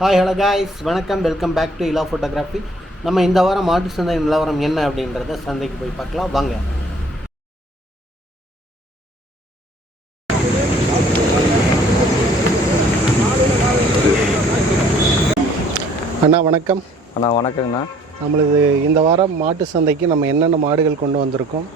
Hi hello guys, வணக்கம். Welcome back to Ila photography. நம்ம இந்த வாரம் மாட்டு சந்தை நிலவரம் என்ன அப்படின்றத சந்தைக்கு போய் பார்க்கலாம் வாங்க. அண்ணா வணக்கம். அண்ணா வணக்கங்கண்ணா. நம்மளது இந்த வாரம் மாட்டு சந்தைக்கு நம்ம என்னென்ன மாடுகள் கொண்டு வந்திருக்கோம்?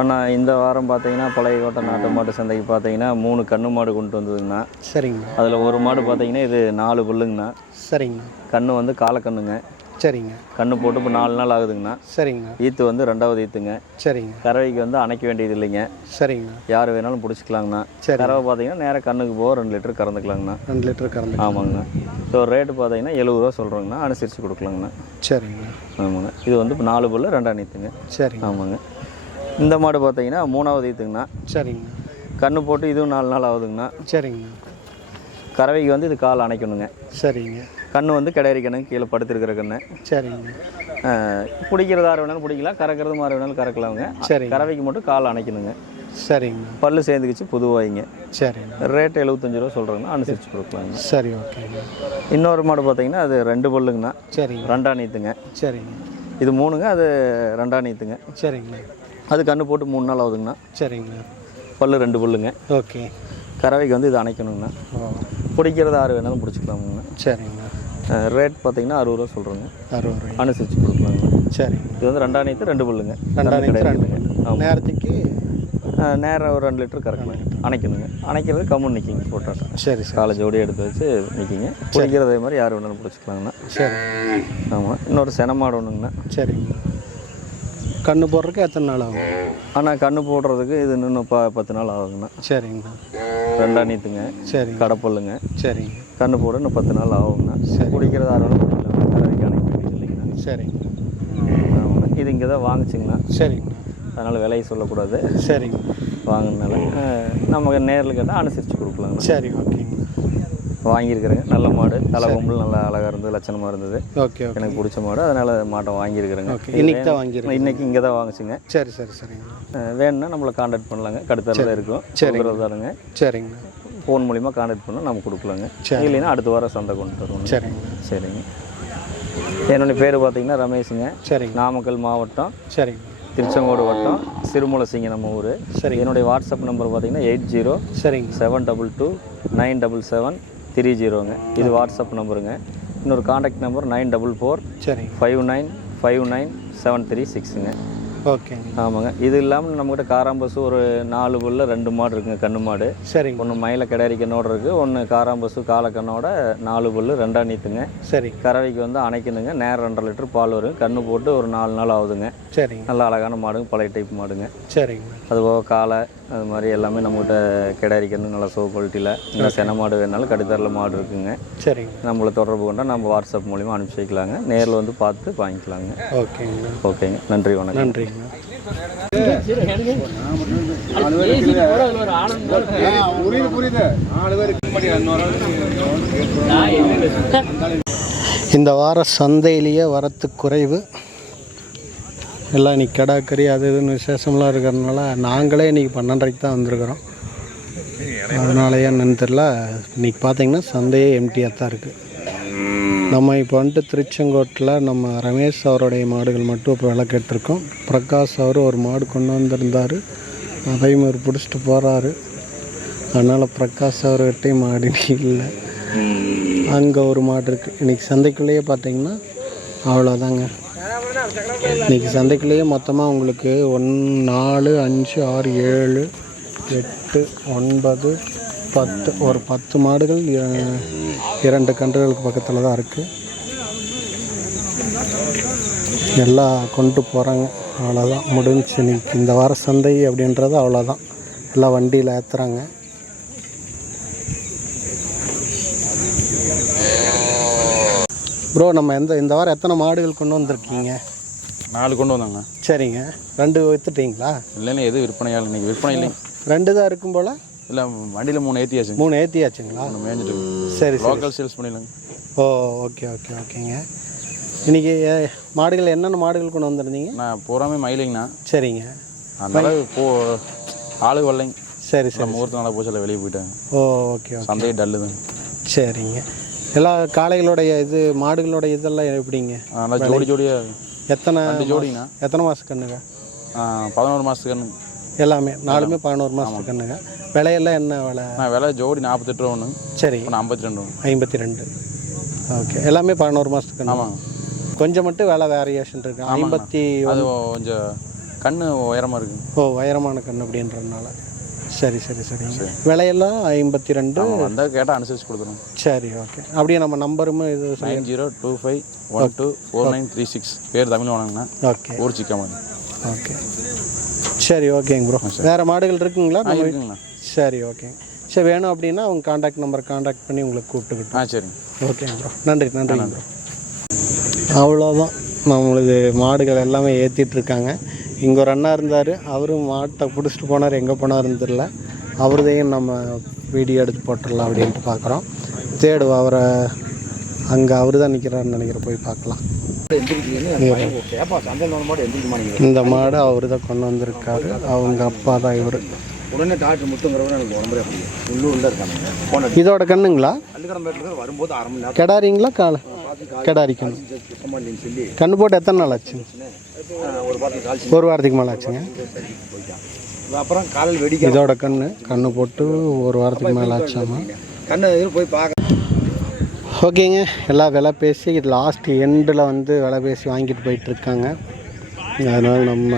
அண்ணா இந்த வாரம் பார்த்தீங்கன்னா பழைய கோட்டை நாட்டு மாட்டு சந்தைக்கு பார்த்தீங்கன்னா 3 கன்று மாடு கொண்டு வந்ததுங்கண்ணா. சரிங்கண்ணா. அதில் ஒரு மாடு பார்த்தீங்கன்னா இது 4 புல்லுங்கண்ணா. சரிங்கண்ணா. கன்று வந்து காலக்கண்ணுங்க. சரிங்க. கன்று போட்டு இப்போ 4 நாள் ஆகுதுங்கண்ணா. சரிங்கண்ணா. ஈத்து வந்து 2வது ஈத்துங்க. சரிங்க. கறவைக்கு வந்து அணைக்க வேண்டியது இல்லைங்க. சரிங்கண்ணா. யார் வேணாலும் பிடிச்சிக்கலாங்கண்ணா. கறவை பார்த்தீங்கன்னா நேராக கண்ணுக்கு போக 2 லிட்டர் கறந்துக்கலாங்கண்ணா. 2 லிட்டர் கறந்து. ஆமாங்கண்ணா. ஸோ ரேட்டு பார்த்தீங்கன்னா 70 ரூபா சொல்கிறோங்கண்ணா. அனுசரித்து கொடுக்கலாங்கண்ணா. சரிங்கண்ணா. ஆமாங்க. இது வந்து இப்போ 4 புல்லு 2 ஈத்துங்க. சரிங்க. ஆமாங்க. இந்த மாடு பார்த்தீங்கன்னா 3வது ஈத்துங்கண்ணா. சரிங்க. கன்று போட்டு இதுவும் 4 நாள் ஆகுதுங்கண்ணா. சரிங்கண்ணா. கறவைக்கு வந்து இது கால் அணைக்கணுங்க. சரிங்க. கன்று வந்து கிடரி கண்ணு கீழே படுத்துருக்கிற கண்ணு. சரிங்க. பிடிக்கிறது யார் வேணாலும் பிடிக்கலாம், கறக்கிறது மாதிரி வேணாலும் கறக்கலாங்க. சரி. கறவைக்கு மட்டும் கால் அணைக்கணுங்க. சரிங்க. பல்லு சேர்ந்துக்கிச்சு புதுவாய்ங்க. சரிங்க. ரேட்டு 75 ரூபா சொல்கிறாங்கன்னா அனுசரித்து கொடுக்கலாங்க. சரி, ஓகேங்க. இன்னொரு மாடு பார்த்தீங்கன்னா அது 2 பல்லுங்கண்ணா. சரிங்க. 2 ஈத்துங்க. சரிங்க. இது 3ங்க, அது 2 ஈத்துங்க. சரிங்க. அது கன்று போட்டு 3 நாள் ஆகுதுங்கண்ணா. சரிங்க. பல்லு 2 பல்லுங்க. ஓகே. கறவைக்கு வந்து இது அணைக்கணுங்கண்ணா. பிடிக்கிறது யார் வேணாலும் பிடிச்சிக்கலாமுங்கண்ணா. சரிங்க. ரேட் பார்த்தீங்கன்னா 60 ரூபா சொல்கிறோங்க. 60 ரூபா அனுசரித்து கொடுக்கலாங்க. சரிங்க. இது வந்து 2 ஈத்து 2 பல்லுங்க. 2 நேரத்துக்கு நேரம் ஒரு 2 லிட்டர் கறக்கலாம். அணைக்கணுங்க. அணைக்கிறது கம்முன்னு நிற்கிங்க போட்டாட்டா. சரி சார். காலை ஜோடி எடுத்து வச்சு நிற்கிங்க. பிடிக்கிறதே மாதிரி யார் வேணாலும் பிடிச்சிக்கலாங்கண்ணா. சரி. ஆமாம். இன்னொரு செனமாடு ஒன்றுங்கண்ணா. சரிங்க. கன்று போடுறதுக்கு எத்தனை நாள் ஆகும்? ஆனால் கன்று போடுறதுக்கு இது இன்னும் 10 நாள் ஆகுங்கண்ணா. சரிங்கண்ணா. 2 ஈத்துங்க. சரி. கடப்பல்லுங்க. சரிங்க. கன்று போட இன்னும் 10 நாள் ஆகுங்கண்ணா. சரி. பிடிக்கிறது யார் வேணாலும் பிடிக்கலாம். கறவைக்கு அணைக்க வேண்டியது இல்லைங்கண்ணா. சரிங்க. ஆமாண்ணா. இது இங்கே தான் வாங்கிச்சிங்கண்ணா. சரிங்கண்ணா. அதனால் விலையை சொல்லக்கூடாது. சரிங்க. வாங்கினால நமக்கு நேரில் கேட்டால் அனுசரித்து கொடுக்கலாங்கண்ணா. சரி, ஓகேங்க. வாங்கியிருக்கிறேங்க. நல்ல மாடு, தலை கொம்பல் நல்லா அழகாக இருந்தது, லட்சணமாக இருந்தது. ஓகே. எனக்கு பிடிச்ச மாடு, அதனால் மாட்டை வாங்கியிருக்கிறேங்க. ஓகே. இன்றைக்கி தான் வாங்கியிருக்கேன். இன்றைக்கி இங்கே தான் வாங்கிச்சுங்க. சரி சரி சரிங்க. வேணும்னா நம்மளை காண்டாக்ட் பண்ணலாங்க. கடுத்தரில் இருக்கும். சரிங்க. சரிங்க. ஃபோன் மூலிமா காண்டாக்ட் பண்ணால் நம்ம கொடுக்கலாங்க. இல்லைன்னா அடுத்த வாரம் சந்தை கொண்டு வருவோம். சரிங்க. சரிங்க. என்னுடைய பேர் பார்த்தீங்கன்னா ரமேஷுங்க. சரிங்க. நாமக்கல் மாவட்டம். சரிங்க. திருச்செங்கோடு வட்டம், சிறுமுலசிங்க நம்ம ஊர். சரி. என்னுடைய வாட்ஸ்அப் நம்பர் பார்த்தீங்கன்னா 80 சரிங்க 722 977 30ங்க. இது வாட்ஸ்அப் நம்பருங்க. இன்னொரு காண்டாக்ட் நம்பர் 944 சரிங்க 59597366ங்க. ஓகேங்க. ஆமாங்க. இது இல்லாமல் நம்மகிட்ட காராம்பசு ஒரு 4 புல்ல 2 மாடு இருக்குங்க. கன்று மாடு. சரிங்க. ஒன்று மயில கிடாரி கண்ணோட இருக்குது, ஒன்று காராம்பசு காலக்கண்ணோட 4 புல்லு 2 ஈத்துங்க. சரி. கறவைக்கு வந்து அணைக்கணுங்க. நேரம் 2.5 லிட்டர் பால் வரும். கன்று போட்டு ஒரு 4 நாள் ஆகுதுங்க. சரிங்க. நல்ல அழகான மாடுங்க, பழைய டைப் மாடுங்க. சரிங்க. அதுபோக காலை அது மாதிரி எல்லாமே நம்மகிட்ட கிடாரி கன்று நல்லா சோ குவாலிட்டியில். இல்லை சென மாடு வேணாலும் கடுத்தரில் மாடு இருக்குங்க. சரிங்க. நம்மளை தொடர்பு கொண்டால் நம்ம வாட்ஸ்அப் மூலிமா அனுப்பிச்சி வைக்கலாங்க. நேரில் வந்து பார்த்து வாங்கிக்கலாங்க. ஓகேங்க. ஓகேங்க. நன்றி, வணக்கம். நன்றி. இந்த வார சந்தையிலேயே வரத்து குறைவு. எல்லாம் இன்றைக்கி கடாக்கறி அது இதுன்னு விசேஷம்லாம் இருக்கிறதுனால நாங்களே இன்றைக்கி 12:30 தான் வந்திருக்கிறோம். அதனாலயே என்னன்னு தெரில, இன்றைக்கி பார்த்திங்கன்னா சந்தையே எம்டியாக தான் இருக்குது. நம்ம இப்போ வந்துட்டு திருச்செங்கோட்டில் நம்ம ரமேஷ் அவருடைய மாடுகள் மட்டும் இப்போ விலை கேட்டிருக்கோம். பிரகாஷ் அவர் ஒரு மாடு கொண்டு வந்திருந்தார், அதையும் ஒரு பிடிச்சிட்டு போகிறாரு. அதனால் பிரகாஷ் அவர்கிட்டையும் மாடு இல்லை. அங்கே ஒரு மாடு இருக்குது. இன்றைக்கி சந்தைக்குள்ளேயே பார்த்திங்கன்னா அவ்வளோதாங்க. இன்றைக்கி சந்தைக்குள்ளேயே மொத்தமாக உங்களுக்கு 1 4 5 6 7 8 9 10 ஒரு 10 மாடுகள் 2 கன்றுகளுக்கு பக்கத்தில் தான் இருக்குது. எல்லாம் கொண்டு போகிறாங்க. அவ்வளோதான், முடிஞ்சு. இன்னைக்கு இந்த வார சந்தை அப்படின்றது அவ்வளோதான். எல்லாம் வண்டியில் ஏற்றுறாங்க. ப்ரோ, நம்ம இந்த வாரம் எத்தனை மாடுகள் கொண்டு வந்திருக்கீங்க? 4 கொண்டு வந்தாங்க. சரிங்க. 2 விற்றுட்டிங்களா? இல்லைன்னா எது விற்பனையால் இன்றைக்கி விற்பனை இல்லை. 2 தான் இருக்கும் போல். இல்லை, வண்டியில் 3 ஏற்றியாச்சு. 3 ஏற்றியாச்சுங்களா? மேய்ஞ்சிட்டு. சரி, லோக்கல் சேல்ஸ் பண்ணிடலாங்க. ஓ, ஓகே ஓகே ஓகேங்க. இன்றைக்கி மாடுகள் என்னென்ன மாடுகள் கொண்டு வந்திருந்தீங்க? நான் பூராமே மயிலைங்கண்ணா. சரிங்க. அதனால் ஆளு வரலைங்க. சரி சரி. முகூர்த்த நாளாக போச்சு, வெளியே போயிட்டேன். ஓ, ஓகே ஓகே. சந்தையே டல்லு தான். சரிங்க. எல்லா காளைகளுடைய இது மாடுகளுடைய இதெல்லாம் எப்படிங்க? நல்லா ஜோடி ஜோடியாக எத்தனை ஜோடிங்கண்ணா. எத்தனை மாத கண்ணுங்க? 11 மாதத்துக்கு கண்ணு. எல்லாமே 4மே 11 மாதத்துக்கு கண்ணுங்க. விலையெல்லாம் என்ன விலை? விலை ஜோடி 48 ரூபா ஒன்று. சரி. 52 52. ஓகே, எல்லாமே 11 மாதத்துக்கு கண்ணு. ஆமாங்க. கொஞ்சம் மட்டும் விலை வேரியேஷன் இருக்குது. 50 அது கொஞ்சம் கண்ணு உயரமாக இருக்குது. ஓ, உயரமான கண்ணு அப்படின்றதுனால. சரி சரி சரிங்க. விலையெல்லாம் 52. வந்தால் கேட்டால் அனுசரித்து கொடுத்துருவோம். சரி, ஓகே. அப்படியே நம்ம நம்பரும் இது 9025124936. பேர் தமிழ் வாங்கினா. ஓகே. ஊர் சிக்கன். ஓகே, சரி, ஓகேங்க ப்ரோ. வேறு மாடுகள் இருக்குங்களா? இருக்குங்கண்ணா. சரி, ஓகேங்க. சரி, வேணும் அப்படின்னா அவங்க காண்டாக்ட் நம்பர் காண்டாக்ட் பண்ணி உங்களுக்கு கூப்பிட்டுக்கிட்டோம். சரிங்க. ஓகேங்க ப்ரோ. நன்றி ப்ரோ. அவ்வளோதான், நம்மளுக்கு மாடுகள் எல்லாமே ஏற்றிட்டுருக்காங்க. இங்கே ஒரு அண்ணா இருந்தார், அவரும் மாட்டை பிடிச்சிட்டு போனார். எங்கே போனார்னு தெரில. அவரதையும் நம்ம வீடியோ எடுத்து போட்டுடலாம் அப்படின்ட்டு பார்க்குறோம். தேடுவோம் அவரை. அங்கே அவர் தான் நிற்கிறாருன்னு நினைக்கிற, போய் பார்க்கலாம். இந்த மாடு அவர் தான் கொண்டு வந்திருக்காரு. அவங்க அப்பா தான் இவர். உடனே டாக்டர் முத்துங்கிறவங்க எனக்கு உடம்பே உள்ளூரில் இருக்காங்க. இதோட கண்ணுங்களா? அள்ளிக்கடம்பேட்டில் வரும்போது அரை மணி நேரம் கெடாரிங்களா? கிடாரி கண்ணு. சொல்லி கண்ணு போட்டு எத்தனை நாள் ஆச்சுங்க? ஒரு வாரத்துக்கு மேலே ஆச்சுங்க. அப்புறம் காலையில் வெடிக்க இதோட கண்ணு போட்டு ஒரு வாரத்துக்கு மேலே ஆச்சாமா. கண்ணு போய் பார்க்க. ஓகேங்க, எல்லாம் விலை பேசி இது லாஸ்ட் எண்டில் வந்து விலை பேசி வாங்கிட்டு போயிட்டுருக்காங்க. அதனால் நம்ம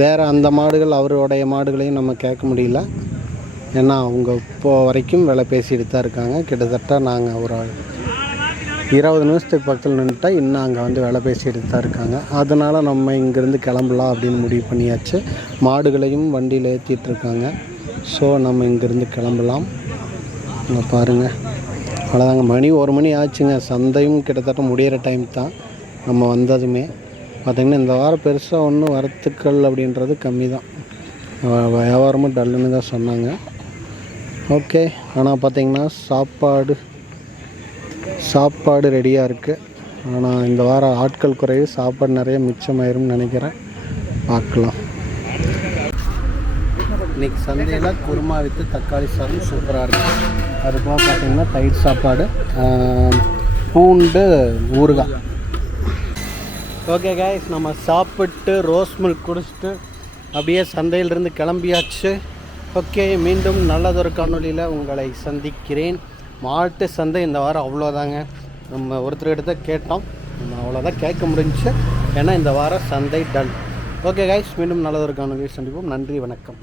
வேறு அந்த மாடுகள் அவருடைய மாடுகளையும் நம்ம கேட்க முடியல. ஏன்னா அவங்க இப்போ வரைக்கும் விலை பேசிட்டு தான் இருக்காங்க. கிட்டத்தட்ட நாங்கள் ஒரு 20 நிமிஷத்துக்கு பக்கத்தில் நின்றுட்டா இன்னும் அங்கே வந்து விலை பேசிட்டு தான் இருக்காங்க. அதனால் நம்ம இங்கேருந்து கிளம்பலாம் அப்படின்னு முடிவு பண்ணியாச்சு. மாடுகளையும் வண்டியில் ஏற்றிட்டுருக்காங்க. ஸோ நம்ம இங்கேருந்து கிளம்பலாம். இங்கே பாருங்கள், அவ்வளோதாங்க. மணி 1 மணி ஆச்சுங்க. சந்தையும் கிட்டத்தட்ட முடிகிற டைம் தான் நம்ம வந்ததுமே. பார்த்திங்கன்னா இந்த வாரம் பெருசாக ஒன்றும் வரத்துக்கள் அப்படின்றது கம்மி தான். வியாபாரமும் டல்லுன்னு தான் சொன்னாங்க. ஓகே, ஆனால் பார்த்திங்கன்னா சாப்பாடு ரெடியாக இருக்குது. ஆனால் இந்த வாரம் ஆட்கள் குறைவு, சாப்பாடு நிறைய மிச்சமாயிரும்னு நினைக்கிறேன். பார்க்கலாம். இன்றைக்கி சந்தையில் குருமா வித்து தக்காளி சாதம் சூப்பராக இருக்குது. அதுபோக பார்த்திங்கன்னா தயிர் சாப்பாடு, பூண்டு ஊறுகாய். ஓகே கைஸ், நம்ம சாப்பிட்டு ரோஸ் மில்க் குடிச்சிட்டு அப்படியே சந்தையிலிருந்து கிளம்பியாச்சு. ஓகே, மீண்டும் நல்லதொரு காணொலியில் உங்களை சந்திக்கிறேன். மாட்டு சந்தை இந்த வாரம் அவ்வளோதாங்க. நம்ம ஒருத்தர்கிட்ட தான் கேட்டோம், நம்ம அவ்வளோதான் கேட்க முடிஞ்சிச்சு. ஏன்னா இந்த வாரம் சந்தை டல். ஓகே கைஸ், மீண்டும் நல்லதொரு காணொலியை சந்திப்போம். நன்றி, வணக்கம்.